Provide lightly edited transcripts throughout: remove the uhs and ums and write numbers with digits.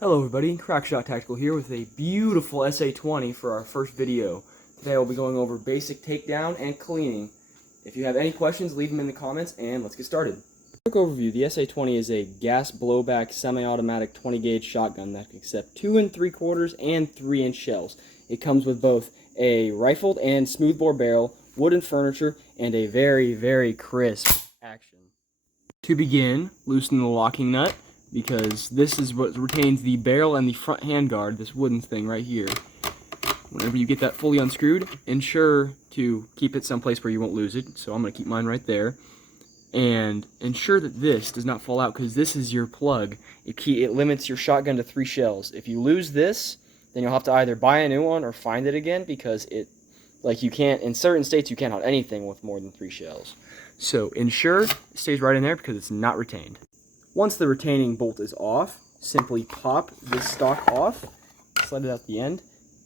Hello everybody, Crackshot Tactical here with a beautiful SA-20 for our first video. Today I'll be going over basic takedown and cleaning. If you have any questions, leave them in the comments and let's get started. Quick overview, the SA-20 is a gas blowback semi-automatic 20 gauge shotgun that can accept 2 3/4 and 3-inch shells. It comes with both a rifled and smoothbore barrel, wooden furniture, and a very crisp action. To begin, loosen the locking nut, because this is what retains the barrel and the front handguard, this wooden thing right here. Whenever you get that fully unscrewed, ensure to keep it someplace where you won't lose it. So I'm going to keep mine right there. And ensure that this does not fall out, because this is your plug. It limits your shotgun to 3 shells. If you lose this, then you'll have to either buy a new one or find it again, because you can't, in certain states you can't hunt anything with more than 3 shells. So ensure it stays right in there because it's not retained. Once the retaining bolt is off, simply pop this stock off, slide it out the end,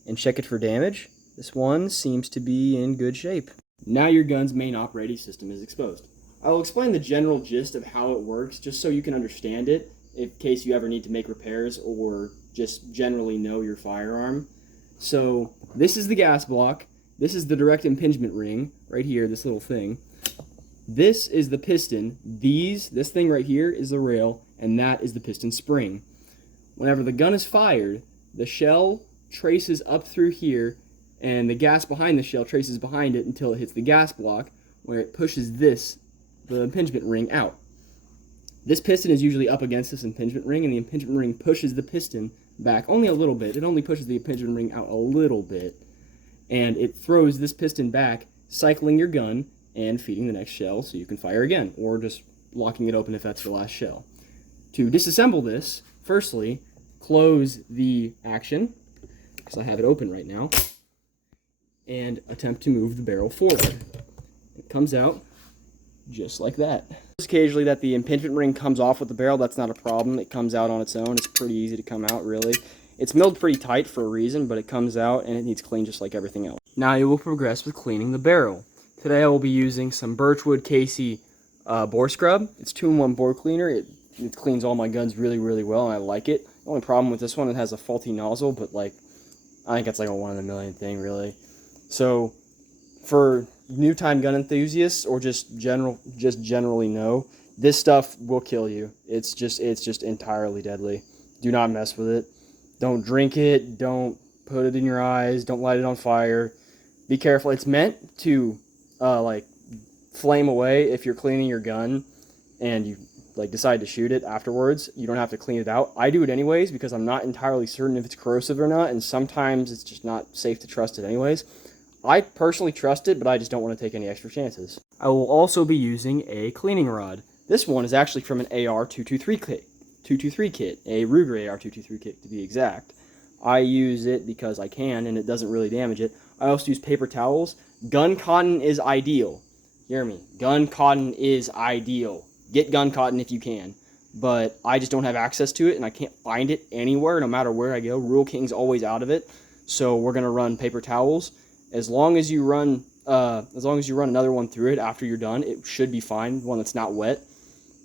and check it for damage. This one seems to be in good shape. Now your gun's main operating system is exposed. I will explain the general gist of how it works, just so you can understand it, in case you ever need to make repairs or just generally know your firearm. So, this is the gas block, this is the direct impingement ring, right here, this little thing. This is the piston, this thing right here is the rail, and that is the piston spring. Whenever the gun is fired, the shell traces up through here, and the gas behind the shell traces behind it until it hits the gas block, where it pushes the impingement ring out. This piston is usually up against this impingement ring, and the impingement ring pushes the piston back only a little bit. It only pushes the impingement ring out a little bit, and it throws this piston back, cycling your gun and feeding the next shell so you can fire again, or just locking it open if that's your last shell. To disassemble this, firstly, close the action, because I have it open right now, and attempt to move the barrel forward. It comes out just like that. Occasionally that the impingement ring comes off with the barrel, that's not a problem. It comes out on its own. It's pretty easy to come out, really. It's milled pretty tight for a reason, but it comes out and it needs cleaned just like everything else. Now you will progress with cleaning the barrel. Today I will be using some Birchwood Casey bore scrub. It's 2-in-1 bore cleaner. It cleans all my guns really well, and I like it. The only problem with this one, it has a faulty nozzle, but I think it's like a 1 in a million thing, really. So for new time gun enthusiasts, or just generally know, this stuff will kill you. It's just entirely deadly. Do not mess with it. Don't drink it. Don't put it in your eyes. Don't light it on fire. Be careful. It's meant to flame away if you're cleaning your gun and you decide to shoot it afterwards. You don't have to clean it out. I do it anyways because I'm not entirely certain if it's corrosive or not, and sometimes it's just not safe to trust it anyways. I personally trust it, but I just don't want to take any extra chances. I will also be using a cleaning rod. This one is actually from an AR-223 kit, a Ruger AR-223 kit to be exact. I use it because I can, and it doesn't really damage it. I also use paper towels. Gun cotton is ideal. Hear me. Gun cotton is ideal. Get gun cotton if you can. But I just don't have access to it, and I can't find it anywhere, no matter where I go. Rural King's always out of it. So we're going to run paper towels. As long as you run another one through it after you're done, it should be fine. One that's not wet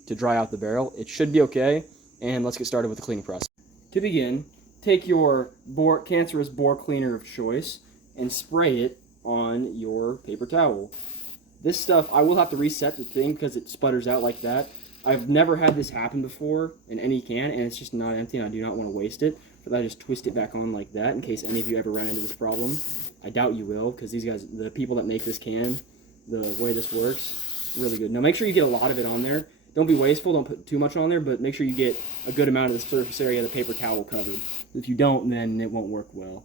to dry out the barrel. It should be okay. And let's get started with the cleaning process. To begin, take your cancerous bore cleaner of choice and spray it on your paper towel. This stuff, I will have to reset the thing because it sputters out like that. I've never had this happen before in any can, and it's just not empty, and I do not want to waste it. But I just twist it back on like that in case any of you ever run into this problem. I doubt you will, because these guys, the people that make this can, the way this works, really good. Now make sure you get a lot of it on there. Don't be wasteful, don't put too much on there, but make sure you get a good amount of the surface area of the paper towel covered. If you don't, then it won't work well.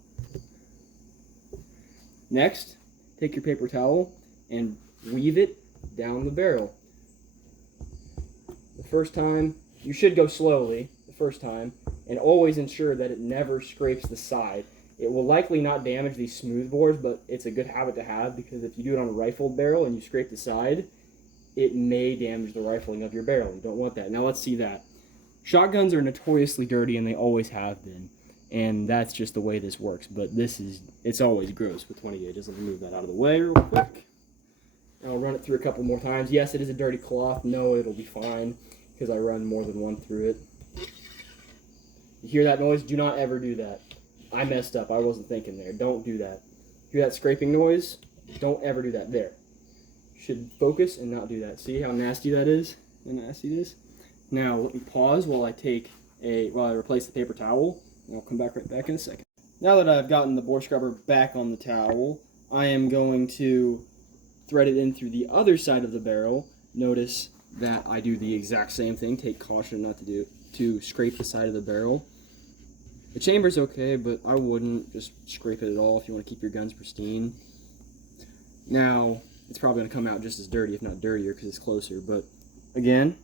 Next, take your paper towel and weave it down the barrel. The first time, you should go slowly the first time, and always ensure that it never scrapes the side. It will likely not damage these smooth bores, but it's a good habit to have, because if you do it on a rifled barrel and you scrape the side, it may damage the rifling of your barrel. You don't want that. Now let's see that. Shotguns are notoriously dirty, and they always have been. And that's just the way this works. But it's always gross with 20 gauges. Let me move that out of the way real quick. I'll run it through a couple more times. Yes, it is a dirty cloth. No, it'll be fine because I run more than one through it. You hear that noise? Do not ever do that. I messed up. I wasn't thinking there. Don't do that. Hear that scraping noise? Don't ever do that. There. Should focus and not do that. See how nasty that is? How nasty it is? Now let me pause while I replace the paper towel, and I'll come back right back in a second. Now that I've gotten the bore scrubber back on the towel, I am going to thread it in through the other side of the barrel. Notice that I do the exact same thing. Take caution not to scrape the side of the barrel. The chamber's okay, but I wouldn't just scrape it at all if you want to keep your guns pristine. Now, it's probably going to come out just as dirty, if not dirtier, because it's closer. But again,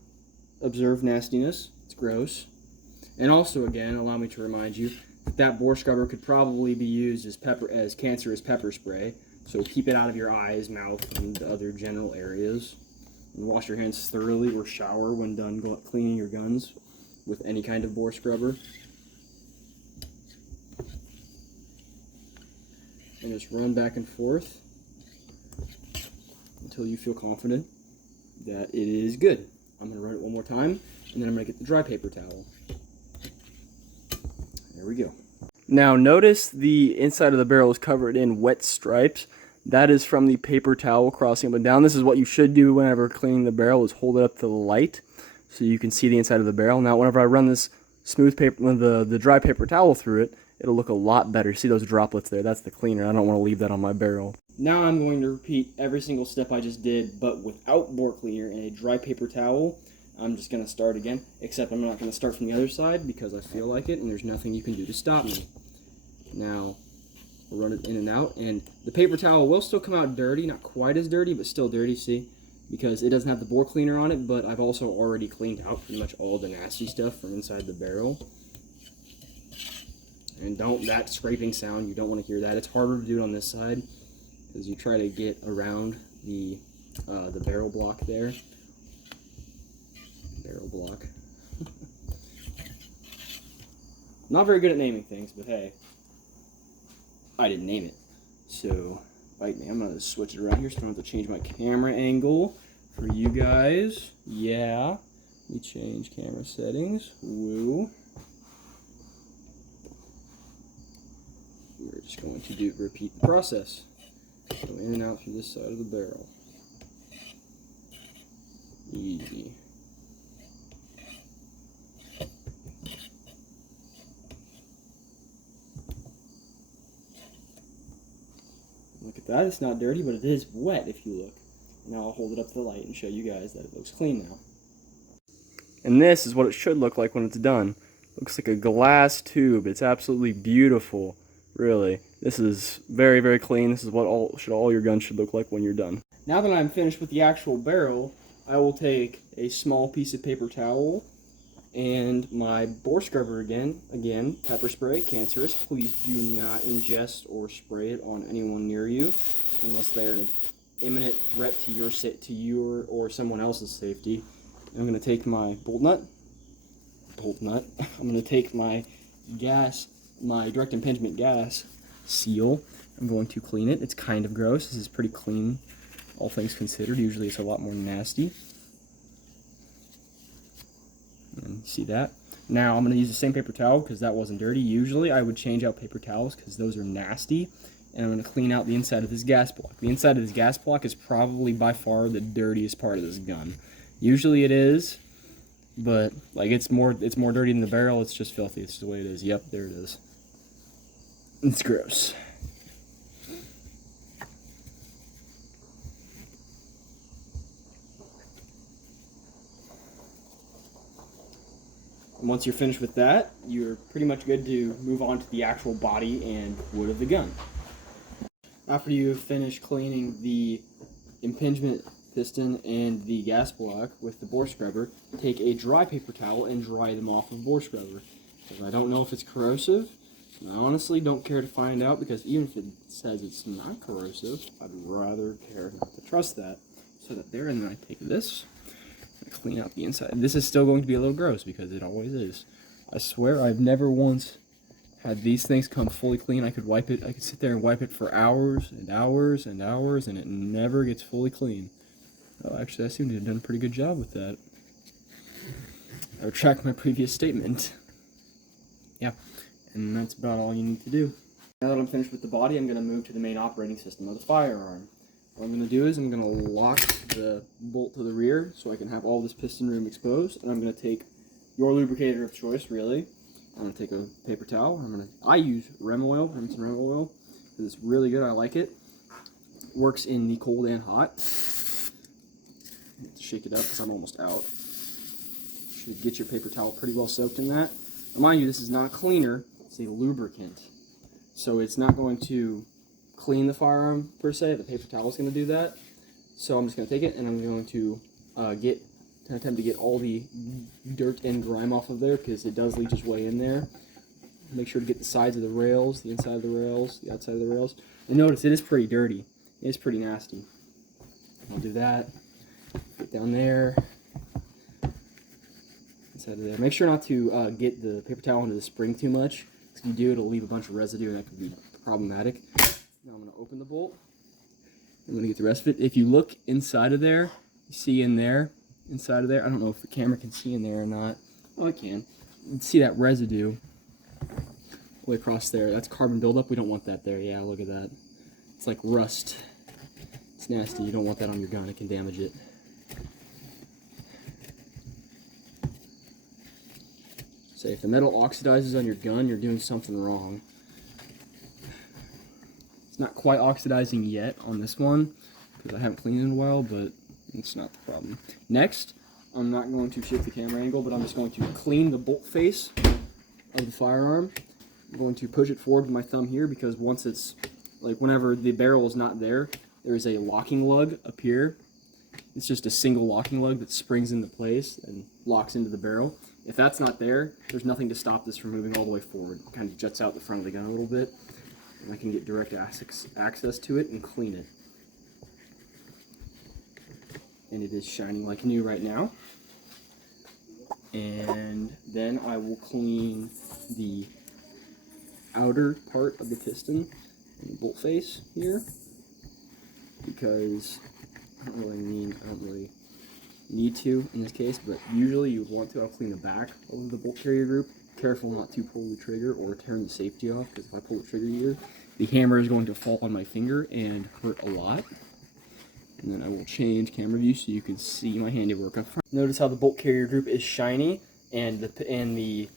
observe nastiness. It's gross. And also, again, allow me to remind you that bore scrubber could probably be used as cancerous pepper spray. So keep it out of your eyes, mouth, and other general areas. And wash your hands thoroughly or shower when done cleaning your guns with any kind of bore scrubber. And just run back and forth until you feel confident that it is good. I'm going to run it one more time, and then I'm going to get the dry paper towel. There we go. Now notice the inside of the barrel is covered in wet stripes. That is from the paper towel crossing up and down. This is what you should do whenever cleaning the barrel, is hold it up to the light so you can see the inside of the barrel. Now whenever I run this smooth paper, the dry paper towel through it, it'll look a lot better. See those droplets there? That's the cleaner. I don't want to leave that on my barrel. Now I'm going to repeat every single step I just did, but without bore cleaner and a dry paper towel. I'm just going to start again, except I'm not going to start from the other side because I feel like it and there's nothing you can do to stop me. Now, we'll run it in and out, and the paper towel will still come out dirty, not quite as dirty, but still dirty, see? Because it doesn't have the bore cleaner on it, but I've also already cleaned out pretty much all the nasty stuff from inside the barrel. And that scraping sound, you don't want to hear that. It's harder to do it on this side because you try to get around the barrel block there. Barrel block. Not very good at naming things, but hey, I didn't name it. So, bite me. I'm going to switch it around here so I don't have to change my camera angle for you guys. Yeah. Let me change camera settings. Woo. We're just going to repeat the process. Go in and out through this side of the barrel. Easy. Look at that, it's not dirty, but it is wet if you look. Now I'll hold it up to the light and show you guys that it looks clean now. And this is what it should look like when it's done. Looks like a glass tube. It's absolutely beautiful, really. This is very, very clean. This is what all your guns should look like when you're done. Now that I'm finished with the actual barrel, I will take a small piece of paper towel and my bore scrubber again, pepper spray, cancerous. Please do not ingest or spray it on anyone near you unless they're an imminent threat to your or someone else's safety. I'm going to take my bolt nut. I'm going to take my direct impingement gas seal. I'm going to clean it. It's kind of gross. This is pretty clean, all things considered. Usually it's a lot more nasty. And see that? Now I'm going to use the same paper towel because that wasn't dirty. Usually I would change out paper towels because those are nasty. And I'm going to clean out the inside of this gas block. The inside of this gas block is probably by far the dirtiest part of this gun. Usually it is, but like it's more dirty than the barrel. It's just filthy. It's the way it is. Yep, there it is. It's gross. And once you're finished with that, you're pretty much good to move on to the actual body and wood of the gun. After you've finished cleaning the impingement piston and the gas block with the bore scrubber, take a dry paper towel and dry them off with bore scrubber. Because I don't know if it's corrosive. I honestly don't care to find out because even if it says it's not corrosive, I'd rather care not to trust that. So that there, and then I take this. Clean out the inside. This is still going to be a little gross because it always is. I swear I've never once had these things come fully clean. I could wipe it. I could sit there and wipe it for hours and hours and hours, and it never gets fully clean. Oh, actually, I seem to have done a pretty good job with that. I retract my previous statement. yeah, and that's about all you need to do. Now that I'm finished with the body, I'm going to move to the main operating system of the firearm. What I'm going to do is I'm going to lock the bolt to the rear so I can have all this piston room exposed, and I'm going to take your lubricator of choice, really. I'm going to take a paper towel. I use Remington Remington oil, because it's really good. I like it. Works in the cold and hot. Shake it up because I'm almost out. Should get your paper towel pretty well soaked in that. Now, mind you, this is not a cleaner, it's a lubricant. So it's not going to clean the firearm per se. The paper towel is going to do that. So I'm just going to take it and I'm going to attempt to get all the dirt and grime off of there, because it does leach its way in there. Make sure to get the sides of the rails, the inside of the rails, the outside of the rails. And notice it is pretty dirty. It is pretty nasty. I'll do that. Get down there. Inside of there. Make sure not to get the paper towel into the spring too much. If you do, it'll leave a bunch of residue and that could be problematic. Now I'm going to open the bolt. I'm going to get the rest of it. If you look inside of there, you see in there, inside of there, I don't know if the camera can see in there or not. Oh, it can. You can see that residue all the way across there. That's carbon buildup. We don't want that there. Yeah, look at that. It's like rust. It's nasty. You don't want that on your gun. It can damage it. So if the metal oxidizes on your gun, you're doing something wrong. It's not quite oxidizing yet on this one, because I haven't cleaned it in a while, but it's not the problem. Next, I'm not going to shift the camera angle, but I'm just going to clean the bolt face of the firearm. I'm going to push it forward with my thumb here, because once it's, like whenever the barrel is not there, there's a locking lug up here. It's just a single locking lug that springs into place and locks into the barrel. If that's not there, there's nothing to stop this from moving all the way forward. It kind of juts out the front of the gun a little bit, and I can get direct access to it and clean it. And it is shining like new right now. And then I will clean the outer part of the piston and the bolt face here, because I don't really need to in this case, but usually you would want to. I'll clean the back of the bolt carrier group. Careful not to pull the trigger or turn the safety off, because if I pull the trigger here, the hammer is going to fall on my finger and hurt a lot. And then I will change camera view so you can see my handiwork up front. Notice how the bolt carrier group is shiny, and the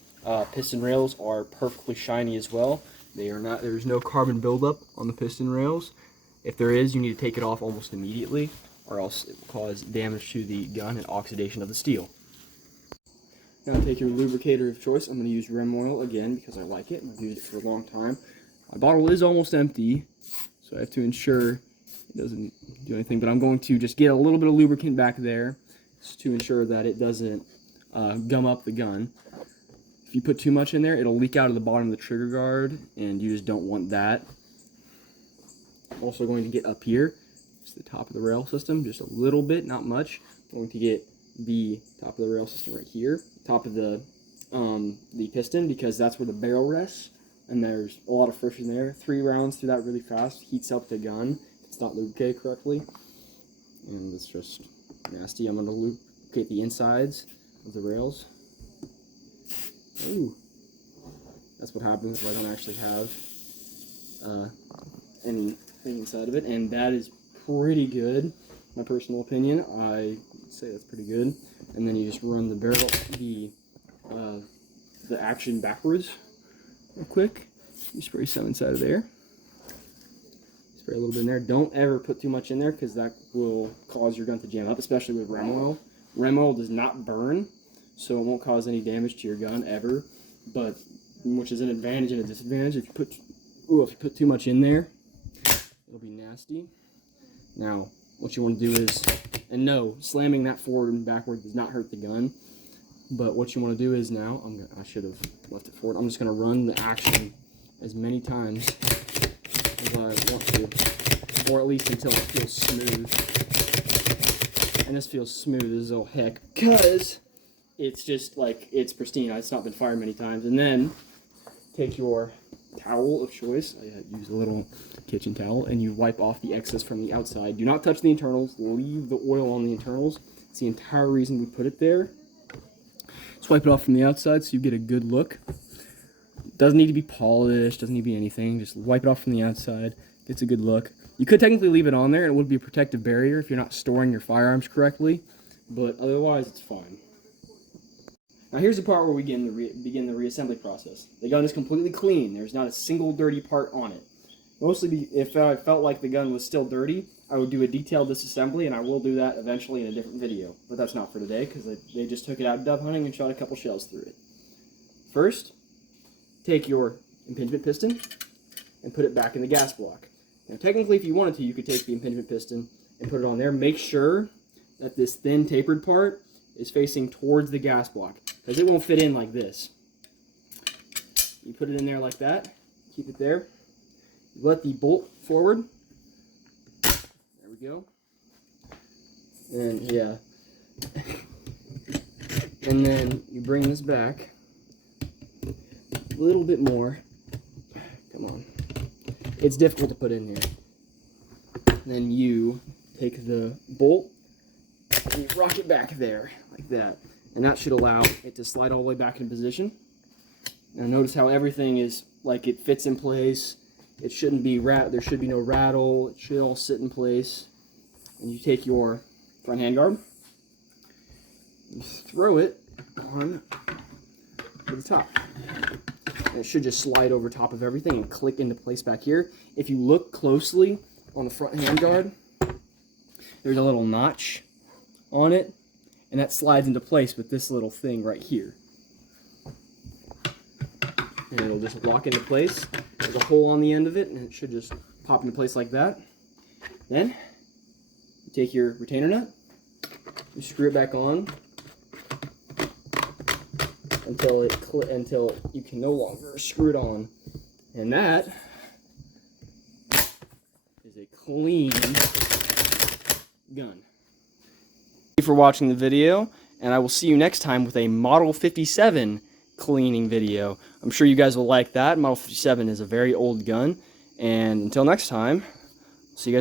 piston rails are perfectly shiny as well. They are not. There's no carbon buildup on the piston rails. If there is, you need to take it off almost immediately, or else it will cause damage to the gun and oxidation of the steel. Now take your lubricator of choice. I'm going to use Rem oil again because I like it and I've used it for a long time. My bottle is almost empty, so I have to ensure it doesn't do anything, but I'm going to just get a little bit of lubricant back there to ensure that it doesn't gum up the gun. If you put too much in there, it'll leak out of the bottom of the trigger guard, and you just don't want that. I'm also going to get up here, just the top of the rail system, just a little bit, not much. I'm going to get the top of the rail system right here, top of the piston, because that's where the barrel rests, and there's a lot of friction there. 3 rounds through that really fast heats up the gun if it's not lubricated correctly, and it's just nasty. I'm going to lubricate the insides of the rails. Ooh, that's what happens if I don't actually have anything inside of it, and that is pretty good. My personal opinion, I say that's pretty good. And then you just run the barrel, the action backwards real quick. You spray some inside of there. Spray a little bit in there. Don't ever put too much in there, because that will cause your gun to jam up, especially with Rem oil. Rem oil does not burn, so it won't cause any damage to your gun ever, but which is an advantage and a disadvantage. If you put too much in there, it'll be nasty. Now, what you want to do is, and no, slamming that forward and backward does not hurt the gun, but what you want to do is now, I should have left it forward. I'm just going to run the action as many times as I want to, or at least until it feels smooth. And this feels smooth as oh heck, because it's just like, it's pristine. It's not been fired many times. And then take your towel of choice. I use a little kitchen towel, and you wipe off the excess from the outside. Do not touch the internals. Leave the oil on the internals. It's the entire reason we put it there. Just wipe it off from the outside so you get a good look. Doesn't need to be polished, doesn't need to be anything. Just wipe it off from the outside. Gets a good look. You could technically leave it on there, and it would be a protective barrier if you're not storing your firearms correctly, but otherwise it's fine. Now here's the part where we begin the reassembly process. The gun is completely clean. There's not a single dirty part on it. Mostly if I felt like the gun was still dirty, I would do a detailed disassembly, and I will do that eventually in a different video. But that's not for today, because they just took it out dove hunting and shot a couple shells through it. First, take your impingement piston and put it back in the gas block. Now technically, if you wanted to, you could take the impingement piston and put it on there. Make sure that this thin tapered part is facing towards the gas block, because it won't fit in like this. You put it in there like that, keep it there. You let the bolt forward. There we go. And yeah. And then you bring this back a little bit more. Come on. It's difficult to put in here. Then you take the bolt and you rock it back there like that. And that should allow it to slide all the way back in position. Now notice how everything is like it fits in place. It shouldn't be there should be no rattle. It should all sit in place. And you take your front handguard, you throw it on to the top. And it should just slide over top of everything and click into place back here. If you look closely on the front handguard, there's a little notch on it, and that slides into place with this little thing right here. And it'll just lock into place. There's a hole on the end of it, and it should just pop into place like that. Then, you take your retainer nut, you screw it back on until you can no longer screw it on. And that is a clean gun. Thank you for watching the video, and I will see you next time with a Model 57 cleaning video. I'm sure you guys will like that. Model 57 is a very old gun, and until next time, see you guys around.